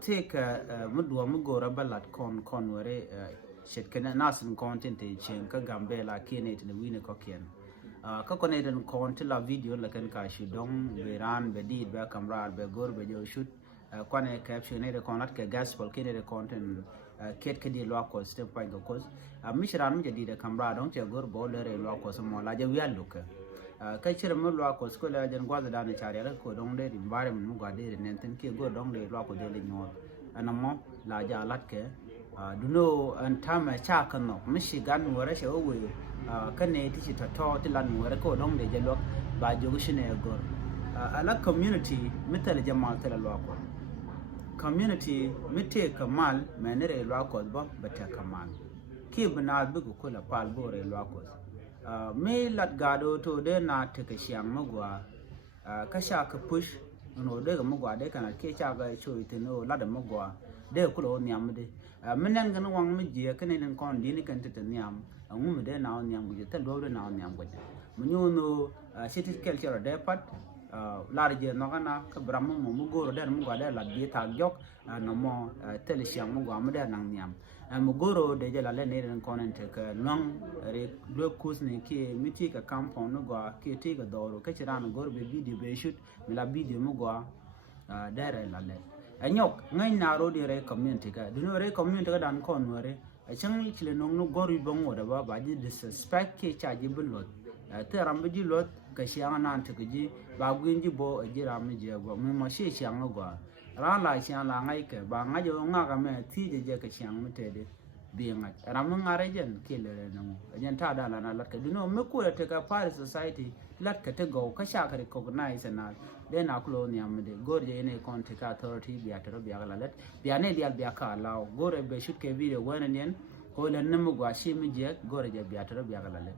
take mudwa mugora balat kon wore shet kana nasin content e chen ka gambela kene te wine ko ken ka koneden content la video la kan ka shi dong be ran be did be camera be gor be jo shoot kwane caption ne konat ke gospel kene de content ket ke di lo ko step by go cause mishran je di de camera dong che gor bo le re lo ko mo la je wi aluka kai chira mo lo ko sko la jan gwa da ne chari ko dong de di bare mo gwa de ne ten ke go dong de lo ko de le nyot anamo la ja lat ke duno an tama cha kan no mishi gan wore she o we kan ne ti ta to ti lan wore ko dong de je lo ba jo shi ne go ala community mital jamal tala lo ko community mitte kamal menere lo ko ba bata kamal ki bana bugu kula pal bore lo ko me lat gado to de na take shiang magwa ka sha ka push no de ga magwa de kana ke cha ga cho ite no la da magwa de kulo nyam de menen ga no wang mi je ka ne kon di ni kan te nyam ngum de na nyam gu te do de na nyam gu mu nyu no city culture de pat la je no kana ka bram mu go de mu ga de la di ta jok no mo tel shiang magwa mu de nang nyam mugoro de jela le ne konente ka long re do kus ne ki miti ka kampon no gwa ki ti ga doro ka chira no gor be video be shoot me la video mu gwa dare la le anyok ngai na ro de re community ka du no re community ka dan kon wore a chang li chile no gor yu bongo da ba ji disrespect ke cha ji bulot te rambe ji lot ka shianga nan te ji ba gwinji bo ji ram je go mu ma shi shianga gwa ra la xiang la ngai ke ba nga jo nga ka me ti je ke xiang mu te de bi nga ram nga re jen ke le no jen ta da la na lat ke no me ku te ka par society lat ke te go ka sha ka recognize na de na kulo ni am de gor je ne kon te ka authority bi atero bi ala let bi ane dial bi aka la gor be shoot ke video wona nen ko le nem gwa shi mi je gor je bi atero bi ala let